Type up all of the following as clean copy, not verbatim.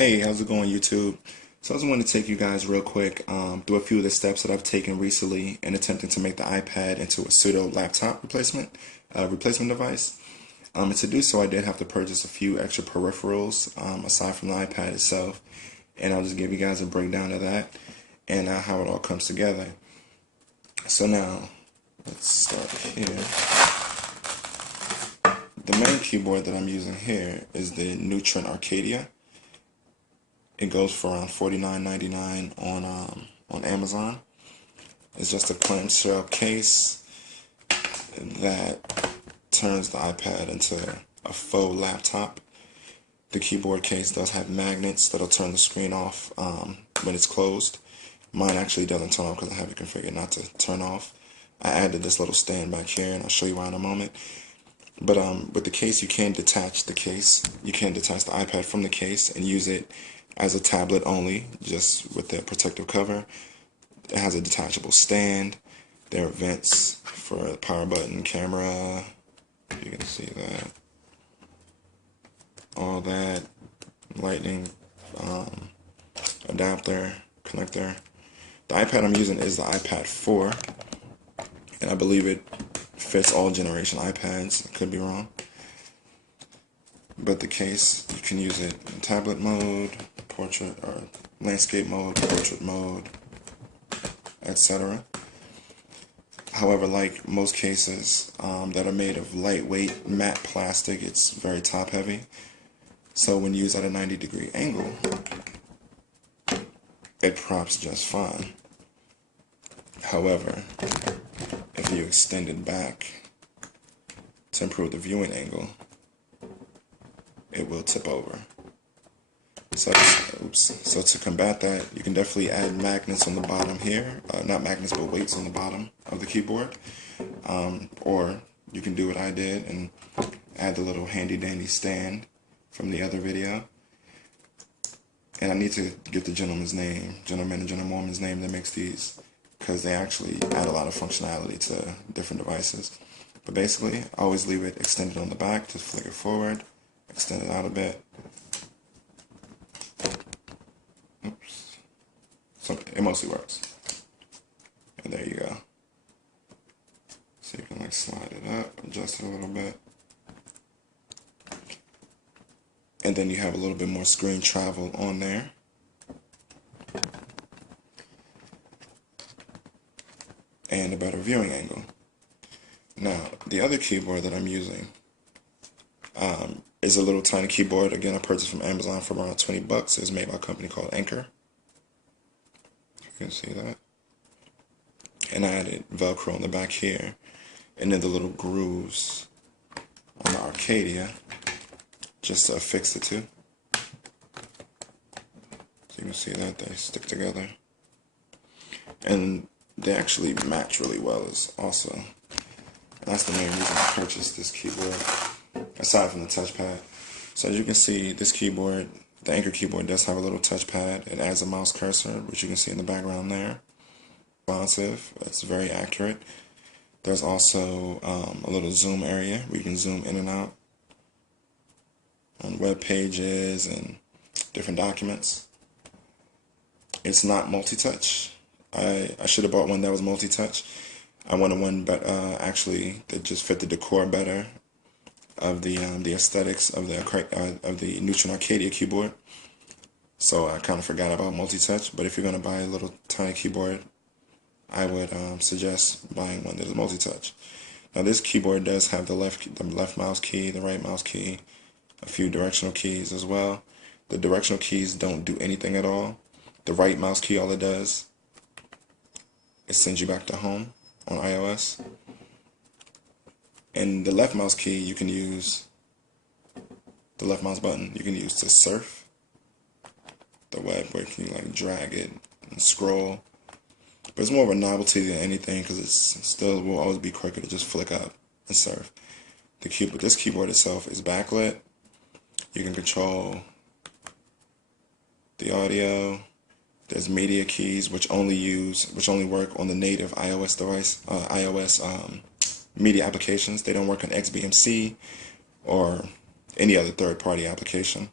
Hey, how's it going, YouTube? So I just want to take you guys real quick through a few of the steps that I've taken recently in attempting to make the iPad into a pseudo laptop replacement device. And to do so, I did have to purchase a few extra peripherals aside from the iPad itself, and I'll just give you guys a breakdown of that and how it all comes together. So now, let's start here. The main keyboard that I'm using here is the Neutron Arcadia. It goes for around $49.99 on Amazon. It's just a clamshell case that turns the iPad into a faux laptop. The keyboard case does have magnets that'll turn the screen off when it's closed. Mine actually doesn't turn off because I have it configured not to turn off. I added this little stand back here, and I'll show you why in a moment. But with the case, you can detach the case. You can detach the iPad from the case and use it as a tablet only, just with the protective cover. It has a detachable stand. There are vents for the power button, camera. You can see that. All that. Lightning adapter, connector. The iPad I'm using is the iPad 4, and I believe it fits all generation iPads. I could be wrong. But the case, you can use it in tablet mode, portrait or landscape mode, portrait mode, etc. However, like most cases that are made of lightweight matte plastic, it's very top heavy. So when used at a 90-degree angle, it props just fine. However, if you extend it back to improve the viewing angle, it will tip over. So to combat that, you can definitely add magnets on the bottom here. Not magnets, but weights on the bottom of the keyboard. Or you can do what I did and add the little handy dandy stand from the other video. And I need to get the gentleman and gentlewoman's name that makes these, because they actually add a lot of functionality to different devices. But basically, I always leave it extended on the back, just flick it forward, extend it out a bit. Oops. So it mostly works. And there you go. So you can like slide it up, adjust it a little bit. And then you have a little bit more screen travel on there. And a better viewing angle. Now, the other keyboard that I'm using is a little tiny keyboard. Again, I purchased from Amazon for around 20 bucks. It's made by a company called Anchor. You can see that. And I added Velcro on the back here. And then the little grooves on the Arcadia just to affix the two. So you can see that they stick together. And they actually match really well as also. And that's the main reason I purchased this keyboard, aside from the touchpad. So as you can see, this keyboard, the Anchor keyboard, does have a little touchpad. It adds a mouse cursor, which you can see in the background there. Responsive, it's very accurate. There's also a little zoom area where you can zoom in and out on web pages and different documents. It's not multi-touch. I should have bought one that was multi-touch. I wanted one, but actually that just fit the decor better of the aesthetics of the Neutron Arcadia keyboard. So I kind of forgot about multi-touch. But if you're gonna buy a little tiny keyboard, I would suggest buying one that is multi-touch. Now this keyboard does have the left mouse key, the right mouse key, a few directional keys as well. The directional keys don't do anything at all. The right mouse key, all it does is send you back to home on iOS. And the left mouse key, you can use the left mouse button, you can use to surf the web, where you can like drag it and scroll. But it's more of a novelty than anything, because it's still will always be quicker to just flick up and surf. This keyboard itself is backlit. You can control the audio. There's media keys which only work on the native iOS device, media applications. They don't work on XBMC or any other third-party application.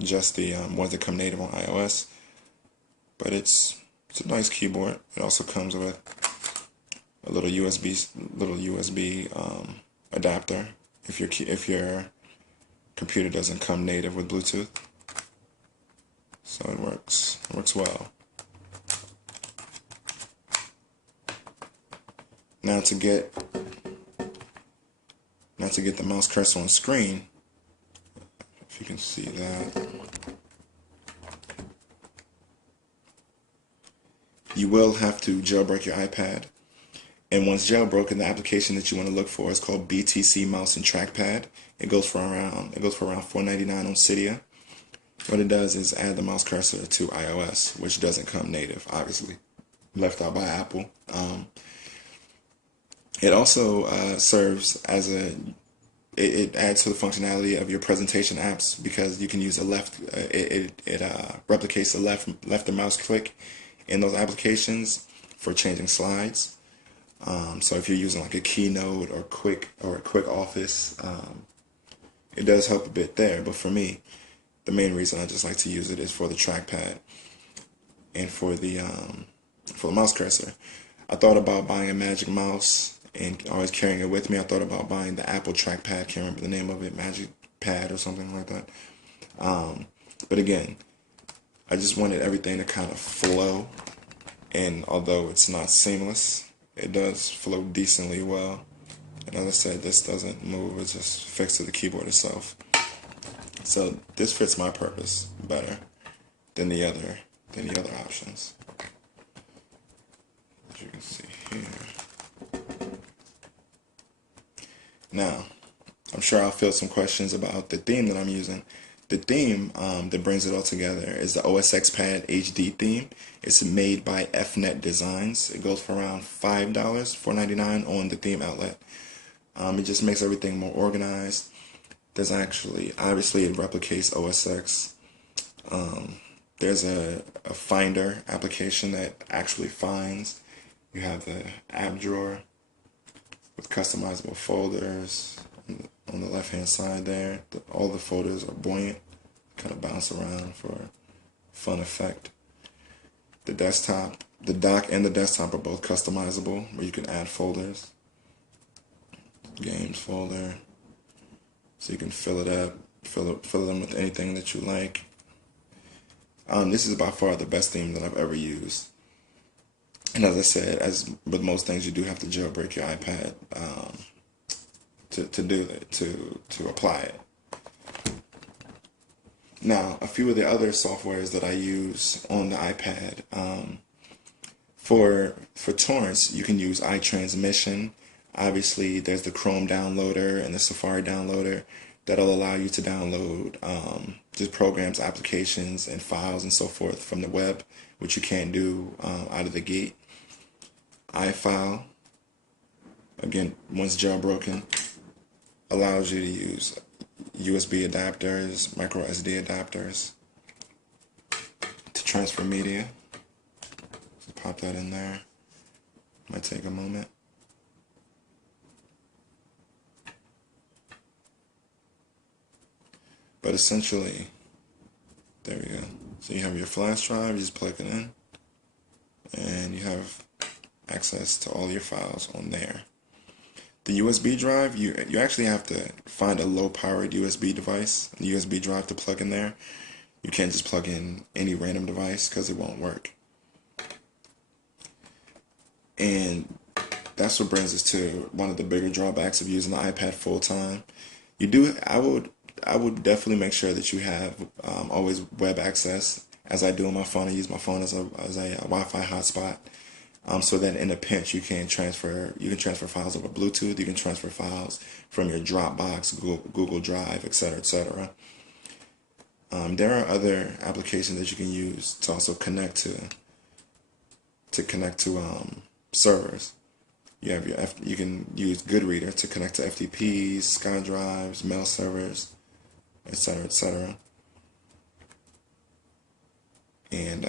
just the ones that come native on iOS. But it's a nice keyboard. It also comes with a little USB adapter if your computer doesn't come native with Bluetooth. So it works well. Now to get the mouse cursor on screen, if you can see that, you will have to jailbreak your iPad. And once jailbroken, the application that you want to look for is called BTC Mouse and Trackpad. It goes for around $4.99 on Cydia. What it does is add the mouse cursor to iOS, which doesn't come native, obviously, left out by Apple. It also serves as it adds to the functionality of your presentation apps, because you can use it replicates the left and mouse click in those applications for changing slides. So if you're using like a Keynote or a quick Office, it does help a bit there. But for me, the main reason I just like to use it is for the trackpad and for the mouse cursor. I thought about buying a Magic Mouse and always carrying it with me. I thought about buying the Apple trackpad, can't remember the name of it, Magic Pad or something like that. But again, I just wanted everything to kind of flow, and although it's not seamless, it does flow decently well. And as I said, this doesn't move, it's just fixed to the keyboard itself. So this fits my purpose better than the other options. As you can see here. Now, I'm sure I'll field some questions about the theme that I'm using. The theme that brings it all together is the OSX Pad HD theme. It's made by FNet Designs. It goes for around $5, $4.99 on the theme outlet. It just makes everything more organized. Obviously it replicates OSX. There's a Finder application that actually finds. You have the app drawer with customizable folders on the left hand side there. All the folders are buoyant, kind of bounce around for a fun effect. The desktop, the dock and the desktop are both customizable, where you can add folders. Games folder, so you can fill it up, fill them with anything that you like. This is by far the best theme that I've ever used. And as I said, as with most things, you do have to jailbreak your iPad to apply it. Now, a few of the other softwares that I use on the iPad, for torrents, you can use iTransmission. Obviously, there's the Chrome downloader and the Safari downloader that'll allow you to download just programs, applications, and files and so forth from the web, which you can't do out of the gate. iFile, again, once jailbroken, allows you to use USB adapters, micro SD adapters to transfer media. So pop that in there. Might take a moment. But essentially, there we go. So you have your flash drive, you just plug it in, and you have access to all your files on there. The USB drive, you actually have to find a low-powered USB device, a USB drive to plug in there. You can't just plug in any random device because it won't work. And that's what brings us to one of the bigger drawbacks of using the iPad full-time. I would definitely make sure that you have always web access, as I do on my phone. I use my phone as a Wi-Fi hotspot, so that in a pinch you can transfer files over Bluetooth. You can transfer files from your Dropbox, Google Drive, etc., etc. There are other applications that you can use to also connect to servers. You can use GoodReader to connect to FTPs, SkyDrives, mail servers, etc., etc. And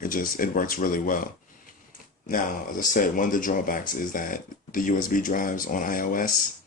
it works really well. Now, as I said, one of the drawbacks is that the USB drives on iOS,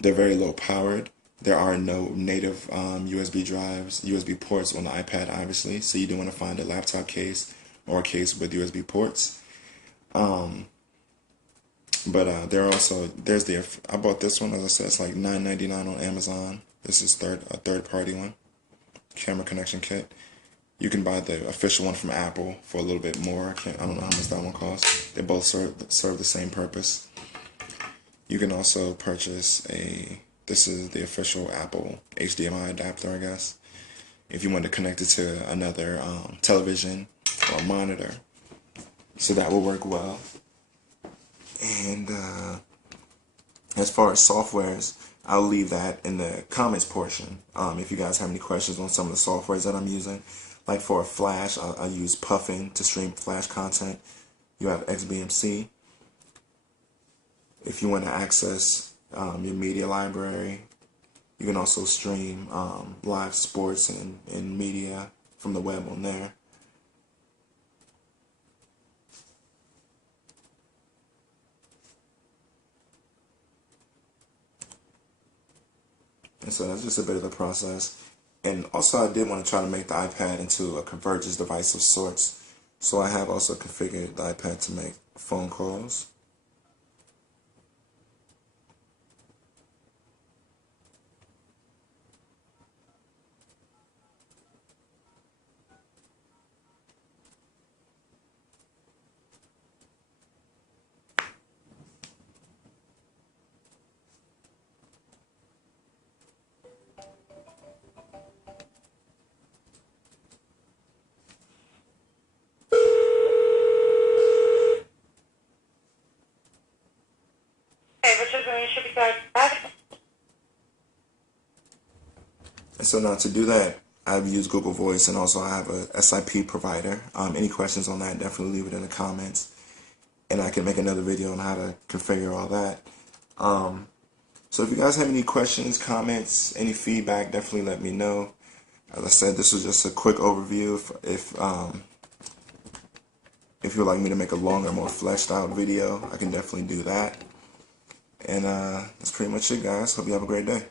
they're very low powered. There are no native USB drives, USB ports on the iPad, obviously. So you do want to find a laptop case or a case with USB ports. But there's I bought this one, as I said, it's like $9.99 on Amazon. This is a third party one, camera connection kit. You can buy the official one from Apple for a little bit more. I don't know how much that one costs. They both serve the same purpose. You can also purchase this is the official Apple HDMI adapter, I guess, if you want to connect it to another television or monitor. So that will work well. And as far as softwares, I'll leave that in the comments portion. If you guys have any questions on some of the softwares that I'm using. Like for a Flash, I'll use Puffin to stream Flash content. You have XBMC. If you want to access your media library, you can also stream live sports and media from the web on there. And so that's just a bit of the process. And also I did want to try to make the iPad into a convergence device of sorts. So I have also configured the iPad to make phone calls. And so now to do that, I've used Google Voice, and also I have a SIP provider. Any questions on that, definitely leave it in the comments. And I can make another video on how to configure all that. So if you guys have any questions, comments, any feedback, definitely let me know. As I said, this was just a quick overview. If you'd like me to make a longer, more fleshed out video, I can definitely do that. And that's pretty much it, guys. Hope you have a great day.